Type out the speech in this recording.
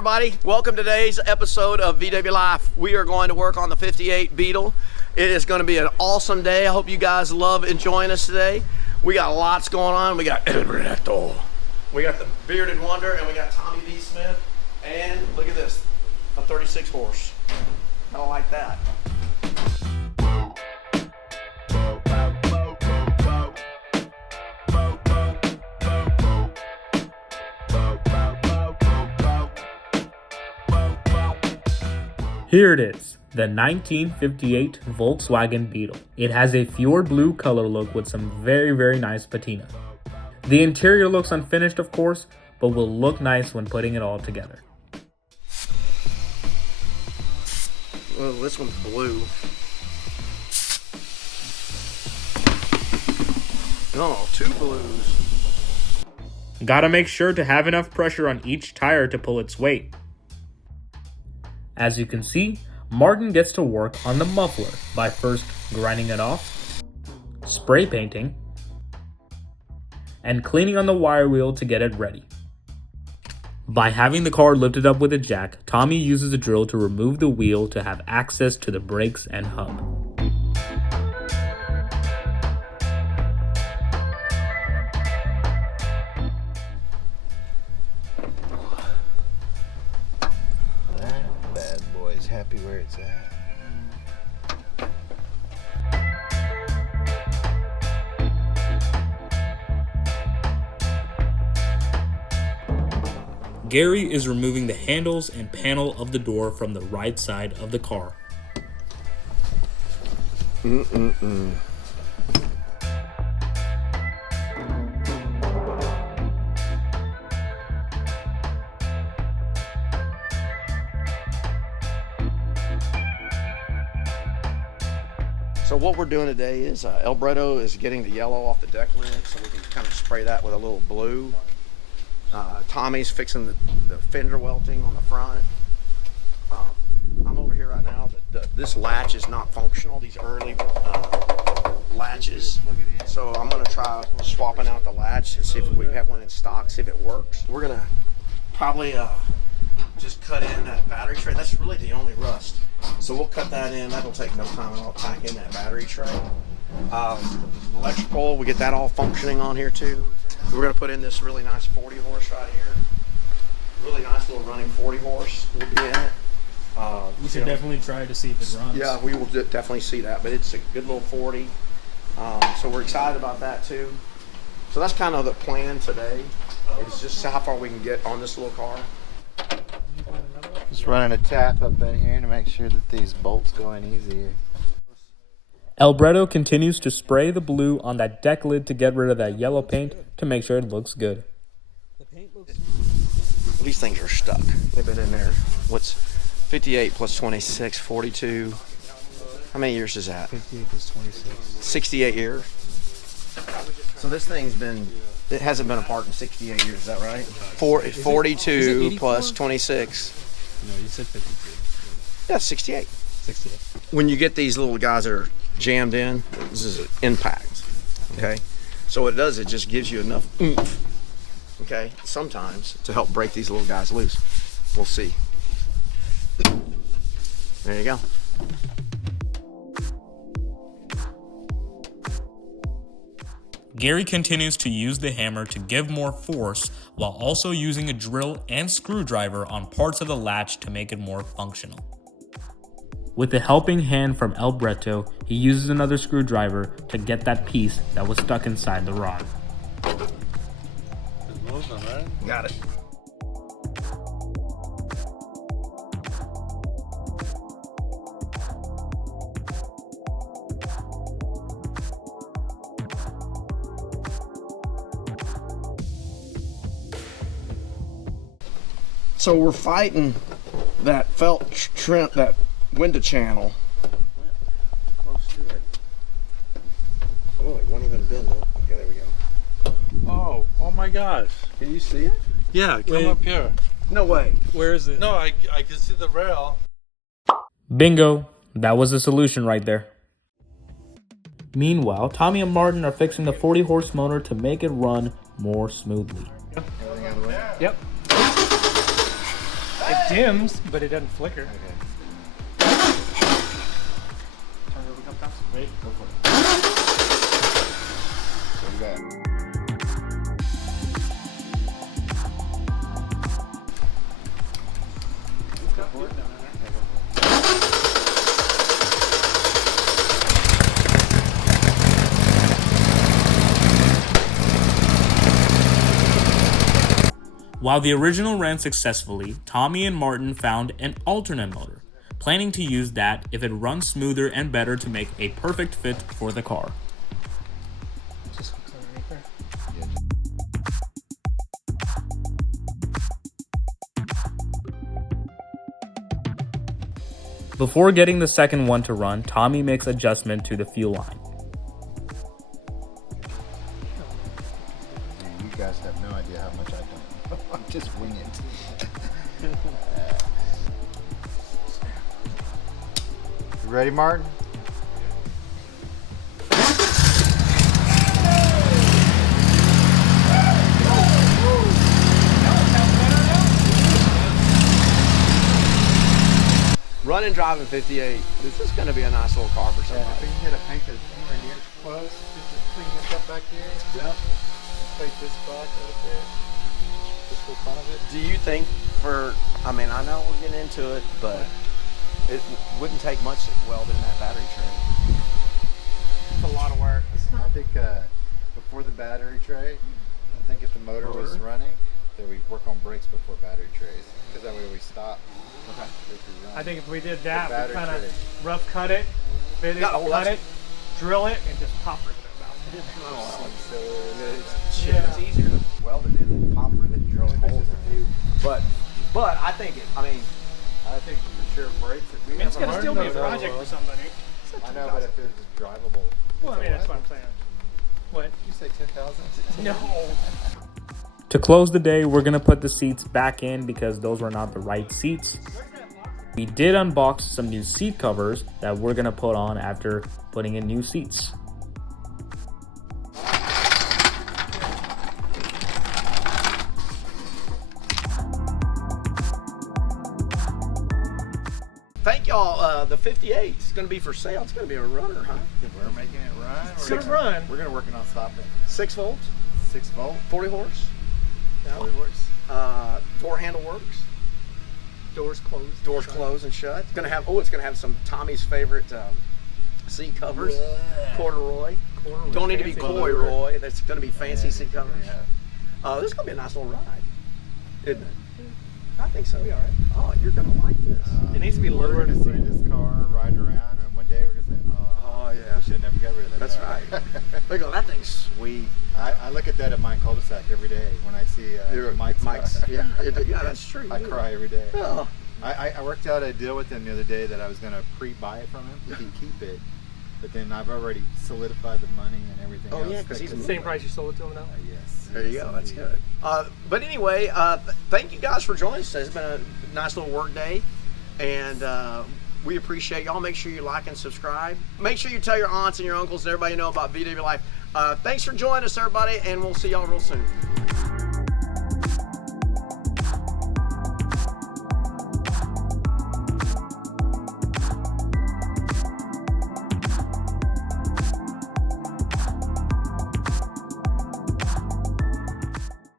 everybody, welcome to today's episode of VW Life. We are going to work on the 58 Beetle. It is going to be an awesome day. I hope you guys love enjoying us today. We got lots going on. We got Alberto, we got the Bearded Wonder, and we got Tommy B. Smith. And look at this, a 36 horse. I don't like that. Here it is, the 1958 Volkswagen Beetle. It has a fjord blue color look with some very nice patina. The interior looks unfinished, of course, but will look nice when putting it all together. Well, this one's blue. Oh, two blues. Gotta make sure to have enough pressure on each tire to pull its weight. As you can see, Martin gets to work on the muffler by first grinding it off, spray painting, and cleaning on the wire wheel to get it ready. By having the car lifted up with a jack, Tommy uses a drill to remove the wheel to have access to the brakes and hub. Happy where it's at. Gary is removing the handles and panel of the door from the right side of the car. So what we're doing today is Alberto is getting the yellow off the deck lid so we can kind of spray that with a little blue. Tommy's fixing the fender welting on the front. I'm over here right now. This latch is not functional, these early latches. So I'm going to try swapping out the latch and see if we have one in stock, see if it works. We're going to probably just cut in that battery tray. That's really the only rust. So we'll cut that in. That'll take no time at all. Pack in that battery tray. Electrical, we get that all functioning on here too. We're going to put in this really nice 40 horse right here. Really nice little running 40 horse will be in it. We should definitely try to see if it runs. Yeah, we will definitely see that, but it's a good little 40. So we're excited about that too. So that's kind of the plan today. It's just how far we can get on this little car. Just running a tap up in here to make sure that these bolts go in easier. Alberto continues to spray the blue on that deck lid to get rid of that yellow paint to make sure it looks good. These things are stuck. They've been in there. What's 58 plus 26, 42. How many years is that? 58 plus 26. 68 years. So this thing's been, it hasn't been apart in 68 years, is that right? 42 plus 26. No, you said 52. Yeah, 68. 68. When you get these little guys that are jammed in, this is an impact, okay? So what it does, it just gives you enough oomph, okay, sometimes to help break these little guys loose. We'll see. There you go. Gary continues to use the hammer to give more force while also using a drill and screwdriver on parts of the latch to make it more functional. With a helping hand from Alberto, he uses another screwdriver to get that piece that was stuck inside the rod. Got it. So we're fighting that felt trim, that window channel. Close to it. Oh, it won't even bend. Okay, there we go. Oh my gosh. Can you see it? Yeah, come up here. No way. Where is it? No, I can see the rail. Bingo! That was the solution right there. Meanwhile, Tommy and Martin are fixing the 40 horse motor to make it run more smoothly. Yep. Hey, dims, but it doesn't flicker. Okay. Turn it over a couple times. Wait, go for it. So we got. Go for it. While the original ran successfully, Tommy and Martin found an alternate motor, planning to use that if it runs smoother and better to make a perfect fit for the car. Just hooks underneath there. Before getting the second one to run, Tommy makes adjustment to the fuel line. You guys have no idea how much I don't. I'm just winging it. You ready, Martin? Running, driving 58. This is going to be a nice little car for somebody. If we can get a paint that's anywhere near close, just to clean this up back here. Yep. Take this spot right there. Just for fun of it. Do you think I mean, I know we're getting into it, but it wouldn't take much to weld in that battery tray. It's a lot of work. I think before the battery tray, I think if the motor was running, that we work on brakes before battery trays, because that way we stop. Okay. If we run. I think if we did that, we battery kind of tray. rough cut it, fit it, Yeah, well, cut that's- it, drill it, and just pop rig it about. Shit, it's easier to weld it in than popper than drilling holes in. But I think I mean, I think for sure brakes. If we I mean, it's have gonna hard still be a motor, project for somebody. I know, but if it was drivable. Well, I mean, that's what I'm saying. What? You say 10,000? No. To close the day, we're going to put the seats back in because those were not the right seats. We did unbox some new seat covers that we're going to put on after putting in new seats. thank y'all. The 58 is going to be for sale. It's going to be a runner, huh? We're making it run. It's gonna run. We're gonna working on stopping. 6 volts, 6 volt, 40 horse. 40 horse. Door handle works. Doors closed. Doors closed and shut. It's gonna have some Tommy's favorite seat covers. Yeah. Corduroy. Corduroy. Don't need to be Fancy. Corduroy. That's gonna be fancy seat covers. Yeah. This is gonna be a nice little ride, isn't it? I think so. Be all right. Oh, you're gonna like this. It needs to be We're lowered. gonna see this car ride around, and one day we're gonna say, Oh yeah. we should never get rid of that. That's car." right. Look at that thing's sweet. I look at that at my cul-de-sac every day when I see Mike's car. Yeah, yeah, that's true. I cry every day. Oh, I worked out a deal with him the other day that I was going to pre-buy it from him if he'd keep it, but then I've already solidified the money and everything Oh, else. yeah, 'cause he's The same price you sold it to him now? Yes. there you yes, go. That's indeed. good. But anyway, thank you guys for joining us. It's been a nice little work day, and we appreciate y'all. Make sure you like and subscribe. Make sure you tell your aunts and your uncles and everybody you know about VW Life. Thanks for joining us, everybody, and we'll see y'all real soon.